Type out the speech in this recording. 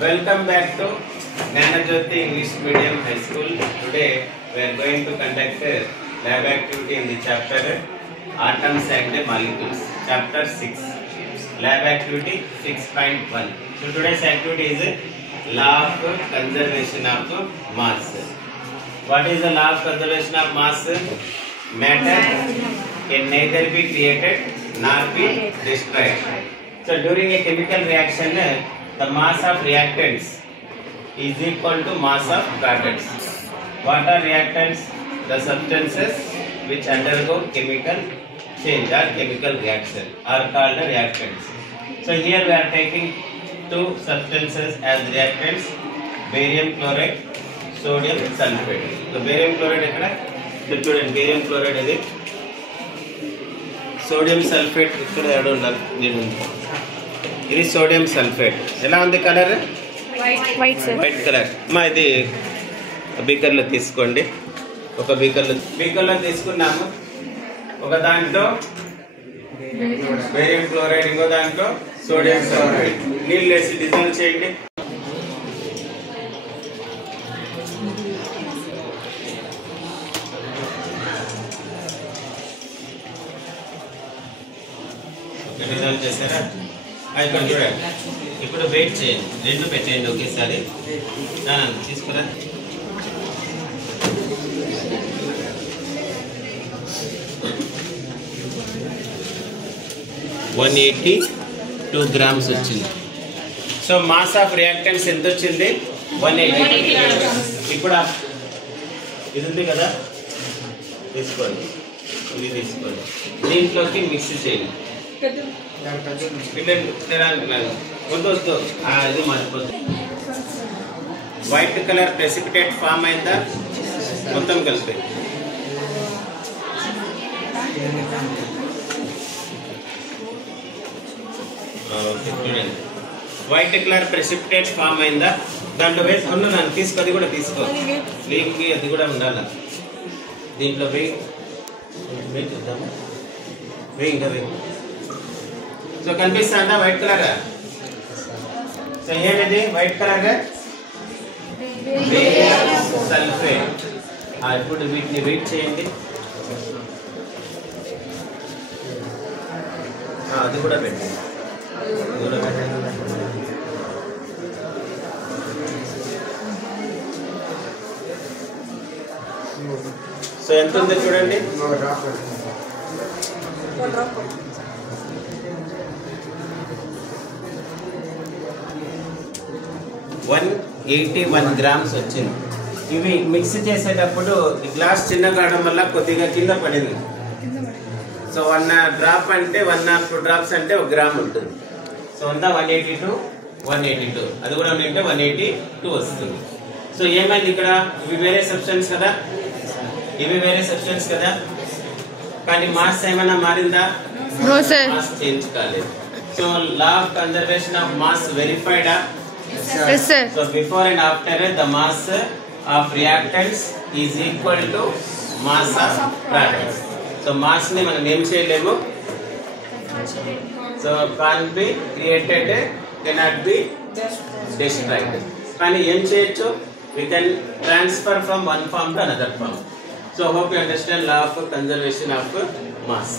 Welcome back to Gnanajyoti English Medium High School. Today we are going to conduct a lab activity in the chapter Atoms and Molecules, chapter 6. Lab activity 6.1. So today's activity is law of conservation of mass. What is the law of conservation of mass? Matter can neither be created nor be destroyed. So during a chemical reaction, the mass of reactants is equal to mass of products. What are reactants? The substances which undergo chemical change or chemical reaction are called reactants. So here we are taking two substances as reactants: barium chloride, sodium sulfate. So barium chloride ikkada student barium chloride is sodium sulfate ikkada adu undaru needu ఇది sodium sulphate. ఎలా ఉంది colour? White colour. మా ఇది బీకర్లో తీసుకోండి. ఒక బీకర్లో తీసుకున్నాము. ఒక దాంట్లో బేరియం క్లోరైడ్, ఇంకో దాంట్లో సోడియం సల్ఫేట్. నీళ్ళు వేసి డిజాల్వ్ చేయండి. డిజాల్వ్ చేశారా? ఇక్కడ చూడండి. ఇప్పుడు వెయిట్ చేయండి, రెండు పెట్టేయండి ఒకేసారి. తీసుకురా. $182 grams వచ్చింది. సో మాస్ ఆఫ్ రియాక్టెంట్స్ ఎంత వచ్చింది? 180. ఇప్పుడు ఇది ఉంది కదా, తీసుకోండి. ఇది తీసుకోండి, దీంట్లోకి మిక్స్ చేయండి. ఇది మర్చిపోతుంది. వైట్ కలర్ ప్రెసిపిటేట్ ఫామ్ అయిందా? మొత్తం కలిపి చూడండి. వైట్ కలర్ ప్రెసిపిటేట్ ఫామ్ అయిందా? దాంట్లో వేసి నన్ను తీసుకో, అది కూడా తీసుకో. లీక్కి అది కూడా ఉండాలి. దీంట్లో వేయి చూద్దాము. వేయి, ఇంకా వేయి. సో కనిపిస్తుందా వైట్ కలర్? సో ఏమిది వైట్ కలర్? Barium sulphate. ఇప్పుడు వీటిని వెయిట్ చేయండి. అది కూడా పెట్టండి. సో ఎంత ఉందో చూడండి. 181 grams వచ్చింది. ఇవి మిక్స్ చేసేటప్పుడు గ్లాస్ చిన్న కావడం వల్ల కొద్దిగా కింద పడింది. సో 1 డ్రాప్ అంటే 102 డ్రాప్స్ అంటే 1 గ్రామ్ ఉంటుంది. సో 182 అది కూడా ఉంటే 182 వస్తుంది. సో ఏమైంది ఇక్కడ? ఇవి వేరే సబ్స్టెన్స్ కదా, ఇవి వేరే సబ్స్టెన్స్ కదా, కానీ మాస్ ఏమైనా మారిందా? మాస్ చేంజ్ కాలేదు. So law of conservation of mass వెరిఫైడా? Yes, sir. So before and after the mass of reactants is equal to mass of products. So mass ni మనం ఏం చేయలేము. So can't be created, cannot be destroyed. కానీ ఏం చేయొచ్చు? We can transfer from one form to another form. So hope you understand law of conservation of mass.